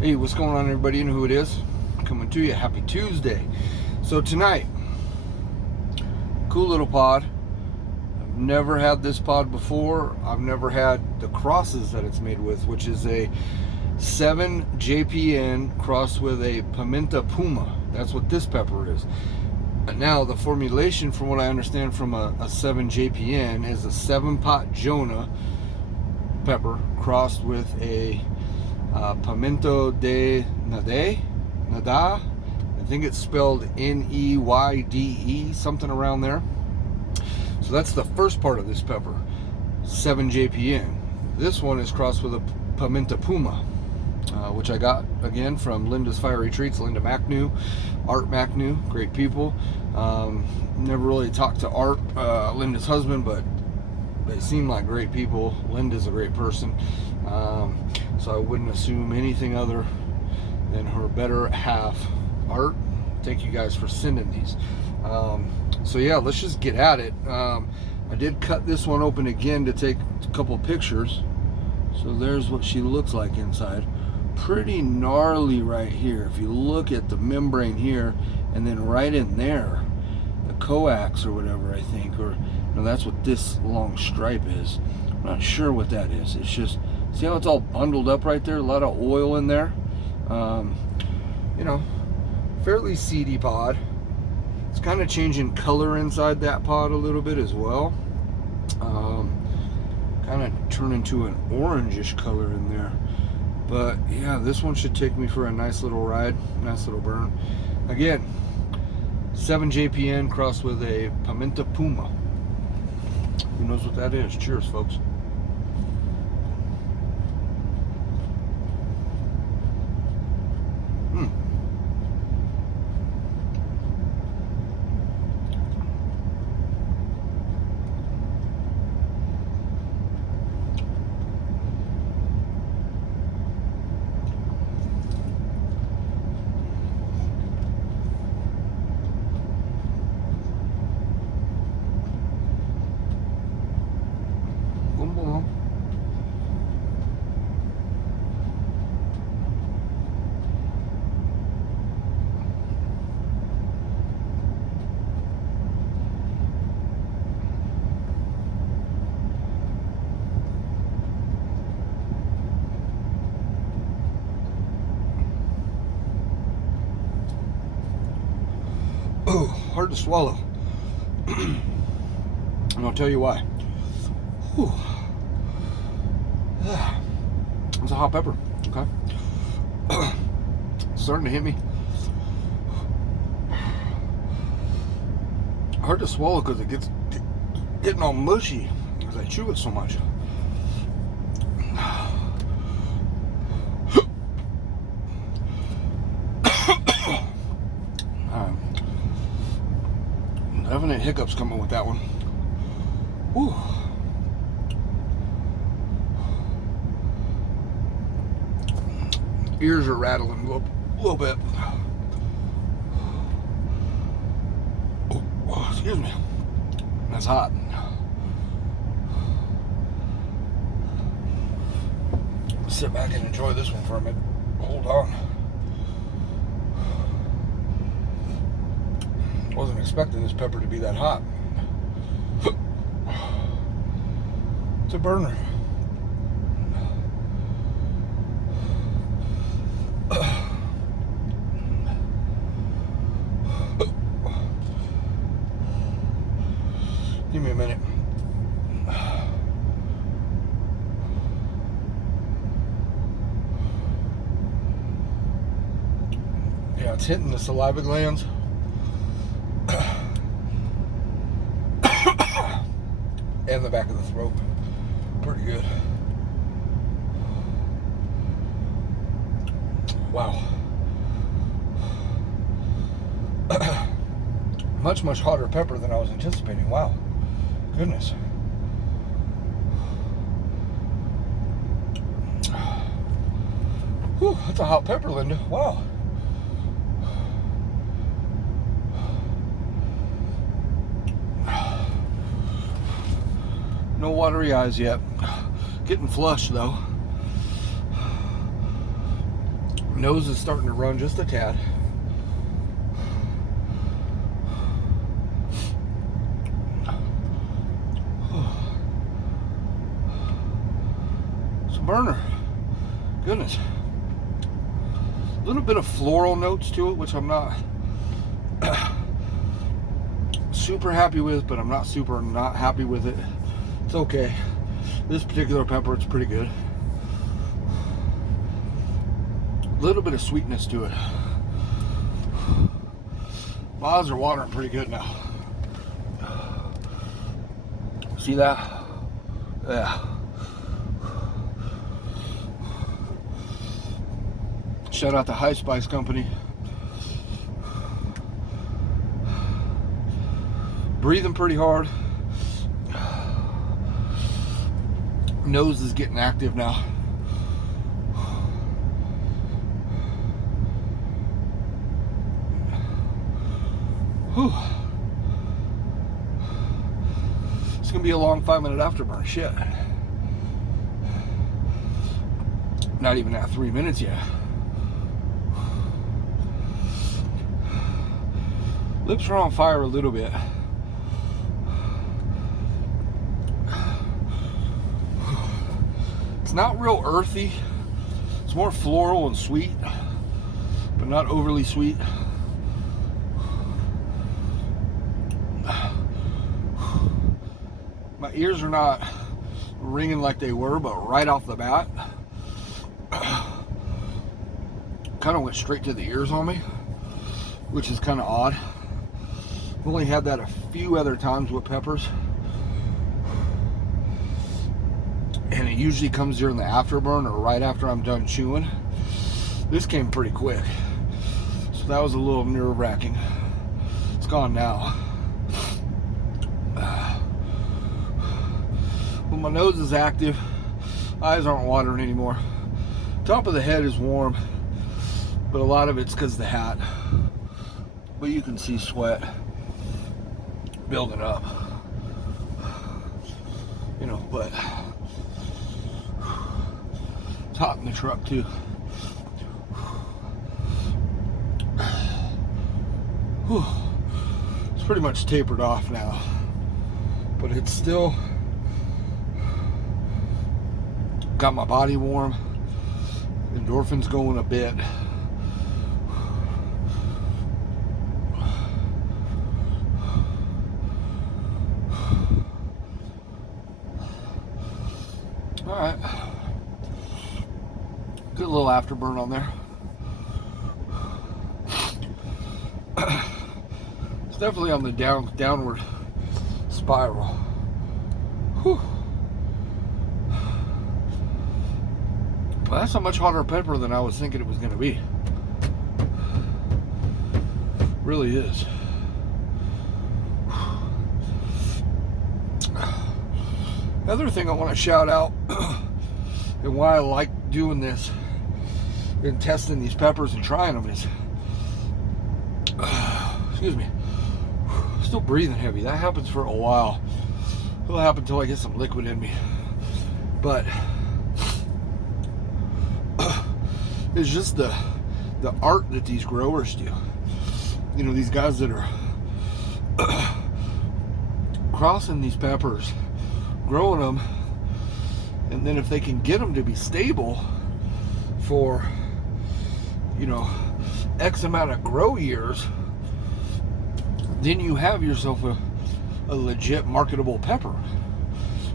Hey, what's going on, everybody? You know who it is. Coming to you. Happy Tuesday. So tonight, cool little pod. I've never had this pod before. I've never had the crosses that it's made with, which is a 7 JPN crossed with a Pimenta Puma. That's what this pepper is. And now the formulation, from what I understand from a 7 JPN, is a 7-pot Jonah pepper crossed with a Pimenta de Neyde. I think it's spelled Neyde, something around there. So that's the first part of this pepper, 7 JPN. This one is crossed with a Pimenta Puma, which I got again from Linda's Fiery Treats, Linda McNew, Art McNew, great people. Never really talked to Art, Linda's husband, but they seem like great people. Linda's a great person, so I wouldn't assume anything other than her better half. Art, thank you guys for sending these. So yeah, let's just get at it. I did cut this one open again to take a couple pictures. So there's what she looks like inside. Pretty gnarly right here. If you look at the membrane here, and then right in there, the coax or whatever, I think, or no, that's what this long stripe is. I'm not sure what that is. It's just, see how it's all bundled up right there? A lot of oil in there. You know, fairly seedy pod. It's kind of changing color inside that pod a little bit as well. Kind of turning to an orangish color in there. But yeah, this one should take me for a nice little ride, nice little burn. Again, 7 JPN crossed with a Pimenta Puma. Who knows what that is? Cheers, folks. Oh, hard to swallow. And I'll tell you why. Whew. It's a hot pepper, okay? It's starting to hit me. Hard to swallow because it gets getting all mushy because I chew it so much. Definite hiccups coming with that one. Whew. Ears are rattling a little bit. Oh, excuse me. That's hot. Sit back and enjoy this one for a minute. Hold on. Wasn't expecting this pepper to be that hot. It's a burner. Give me a minute. Yeah, it's hitting the saliva glands. And the back of the throat. Pretty good. Wow. Much hotter pepper than I was anticipating. Wow. Goodness. Whew, that's a hot pepper, Linda. Wow. No watery eyes yet. Getting flushed though. Nose is starting to run just a tad. It's a burner. Goodness. A little bit of floral notes to it, which I'm not super happy with, but I'm not super not happy with it. It's okay. This particular pepper, it's pretty good. A little bit of sweetness to it. My eyes are watering pretty good now. See that? Yeah. Shout out to High Spice Company. Breathing pretty hard. Nose is getting active now. Whew. It's gonna be a long 5-minute afterburn. Shit. Not even at 3 minutes yet. Lips are on fire a little bit. It's not real earthy. It's more floral and sweet, but not overly sweet. My ears are not ringing like they were, but right off the bat, kind of went straight to the ears on me, which is kind of odd. I've only had that a few other times with peppers, and it usually comes during the afterburn or right after I'm done chewing. This came pretty quick, so that was a little nerve-wracking. It's gone now. Well, my nose is active, eyes aren't watering anymore. Top of the head is warm, but a lot of it's because of the hat. But you can see sweat building up, you know, but it's hot in the truck too. Whew. It's pretty much tapered off now, but it's still got my body warm, endorphins going a bit. Alright, good little afterburn on there. It's definitely on the downward spiral. Whew. Well, that's a much hotter pepper than I was thinking it was going to be. Really is. Another thing I want to shout out, and why I like doing this and testing these peppers and trying them is, excuse me, still breathing heavy. That happens for a while. It'll happen until I get some liquid in me. But it's just the art that these growers do. You know, these guys that are crossing these peppers, growing them, and then if they can get them to be stable for, you know, X amount of grow years, then you have yourself a legit marketable pepper.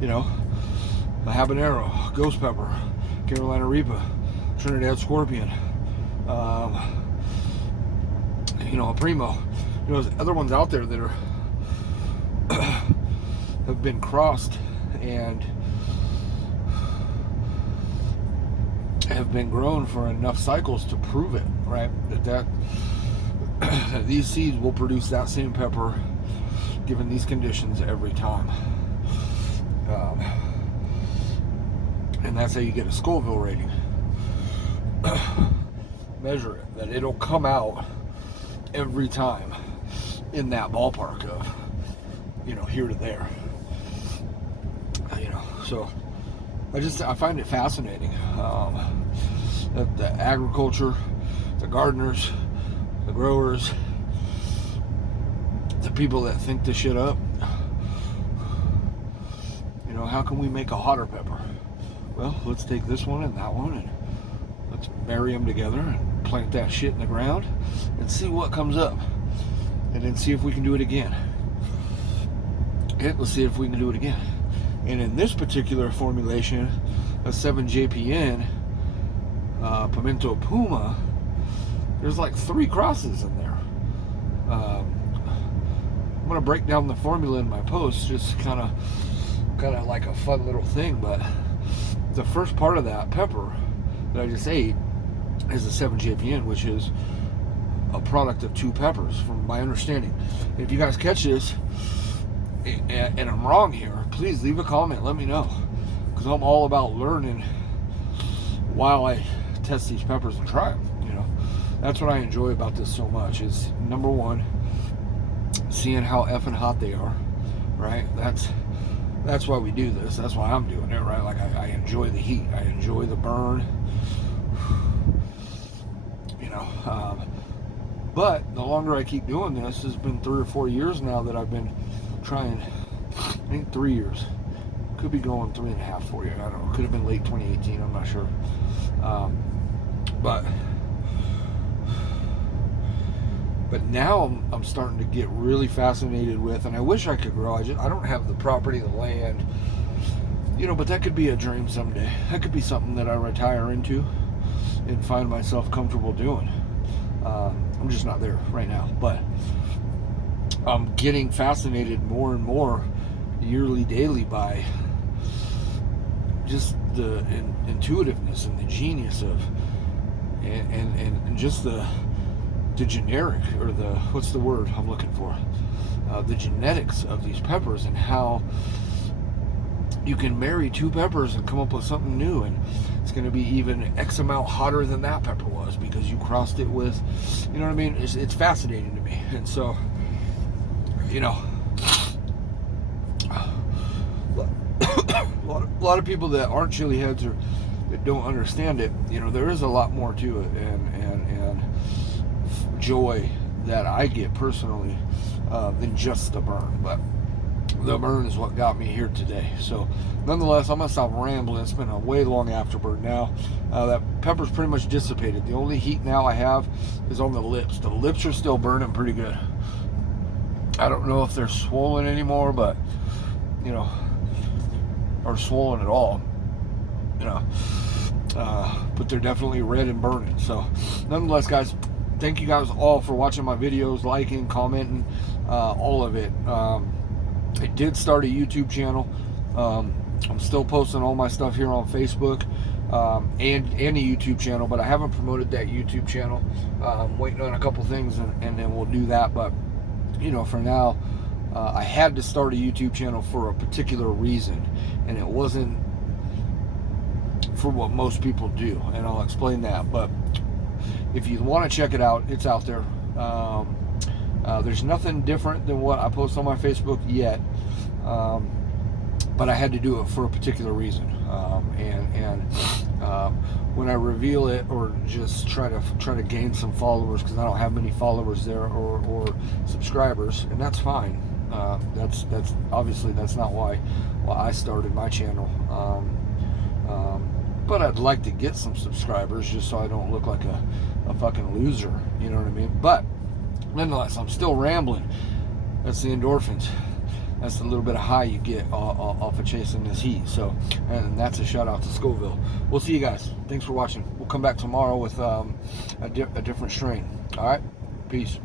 You know, a habanero, ghost pepper, Carolina Reaper, Trinidad Scorpion, you know, a Primo. You know, there's other ones out there that are have been crossed and have been grown for enough cycles to prove it, right? That these seeds will produce that same pepper given these conditions every time. And that's how you get a Scoville rating. Measure it, that it'll come out every time in that ballpark of, you know, here to there. You know, so I find it fascinating. the agriculture, the gardeners, the growers, the people that think this shit up. You know, how can we make a hotter pepper? Well, let's take this one and that one and let's marry them together and plant that shit in the ground and see what comes up. And then see if we can do it again. Let's see if we can do it again. And in this particular formulation, a 7JPN Pimenta Puma, there's like 3 crosses in there. I'm gonna break down the formula in my post, just kind of like a fun little thing. But the first part of that pepper that I just ate is a 7JPN, which is a product of 2 peppers, from my understanding. And if you guys catch this and I'm wrong here, please leave a comment, let me know, because I'm all about learning while I test these peppers and try them. You know, that's what I enjoy about this so much, is number one, seeing how effing hot they are, right? That's why we do this. That's why I'm doing it, right? Like, I enjoy the heat, I enjoy the burn, you know. But the longer I keep doing this, it's been 3 or 4 years now that I've been trying. I think 3 years, could be going 3.5, 4 years, I don't know, could have been late 2018, I'm not sure. But now I'm starting to get really fascinated with, and I wish I could grow, I don't have the property, the land, you know, but that could be a dream someday. That could be something that I retire into and find myself comfortable doing. I'm just not there right now, but I'm getting fascinated more and more, yearly, daily, by just the intuitiveness and the genius of, and just the generic, or the, what's the word I'm looking for? The genetics of these peppers, and how you can marry 2 peppers and come up with something new, and it's going to be even X amount hotter than that pepper was because you crossed it with, you know what I mean? It's fascinating to me. And so, you know, a lot of people that aren't chili heads or that don't understand it, you know, there is a lot more to it, and joy that I get personally than just the burn. But the burn is what got me here today. So nonetheless, I'm gonna stop rambling. It's been a way long afterburn now. That pepper's pretty much dissipated. The only heat now I have is on the lips. The lips are still burning pretty good. I don't know if they're swollen anymore, but, you know, or swollen at all, you know, but they're definitely red and burning. So nonetheless, guys, thank you guys all for watching my videos, liking, commenting, all of it. I did start a YouTube channel. I'm still posting all my stuff here on Facebook, and a YouTube channel, but I haven't promoted that YouTube channel. I'm waiting on a couple things, and then we'll do that. But, you know, for now, I had to start a YouTube channel for a particular reason, and it wasn't for what most people do, and I'll explain that. But if you want to check it out, it's out there. There's nothing different than what I post on my Facebook yet, but I had to do it for a particular reason. When I reveal it, or just try to gain some followers, because I don't have many followers there, or subscribers, and that's fine. That's obviously that's not why I started my channel. But I'd like to get some subscribers, just so I don't look like a fucking loser, you know what I mean? But nonetheless, I'm still rambling. That's the endorphins. That's the little bit of high you get off of chasing this heat. So, and that's a shout out to Scoville. We'll see you guys. Thanks for watching. We'll come back tomorrow with a different strain. All right, peace.